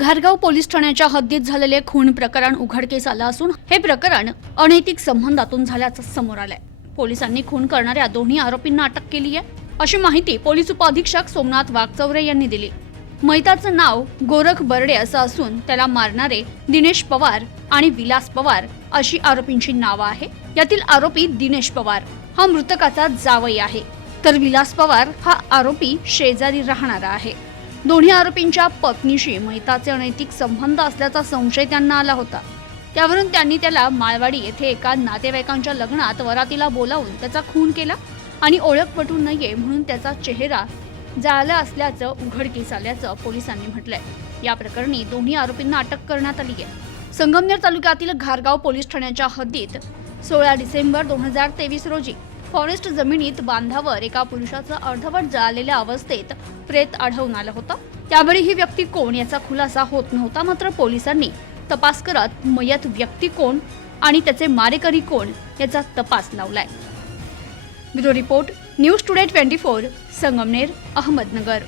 घारगाव police ठाण्याच्या हद्दीत झालेले खून प्रकरण उघडकीस आलं असून हे प्रकरण अनैतिक संबंधातून झाल्याचं समोर आलंय. पोलिसांनी खून करणाऱ्या दोन्ही आरोपींना अटक केली आहे. अशी माहिती पोलीस उपअधीक्षक सोमनाथ वाघचौरे यांनी दिली. मैताचं नाव गोरख बर्डे असं असून त्याला मारणारे दिनेश पवार आणि विलास पवार अशी आरोपींची नावं आहे. यातील आरोपी दिनेश पवार. हा मृतकाचा जावई आहे. तर विलास पवार हा आरोपी शेजारी राहणारा आहे. दोन्ही आरोपींच्या पत्नीशी मैताचे अनैतिक संबंध असल्याचा संशय त्यांना आला होता. त्यावरून त्यांनी त्याला माळवाडी येथे एका नातेवाईकांच्या लग्नात वरातीला बोलावून त्याचा खून केला आणि ओळख पटू नये म्हणून त्याचा चेहरा जाळला असल्याचं उघडकीस आल्याचं पोलिसांनी म्हटलंय. या प्रकरणी दोन्ही आरोपींना अटक करण्यात आली आहे. संगमनेर तालुक्यातील घारगाव पोलीस ठाण्याच्या हद्दीत सोळा डिसेंबर दोन हजार तेवीस रोजी फॉरेस्ट जमिनीत बांधावर एका पुरुषाचं अर्धवट जळालेल्या अवस्थेत प्रेत आढळून आलं होतं. त्यावेळी ही व्यक्ती कोण याचा खुलासा होत नव्हता मात्र पोलिसांनी तपास करत मयत व्यक्ती कोण आणि त्याचे मारेकरी कोण याचा तपास लावलाय. Bureau report news today twenty four Sangamner Ahmednagar.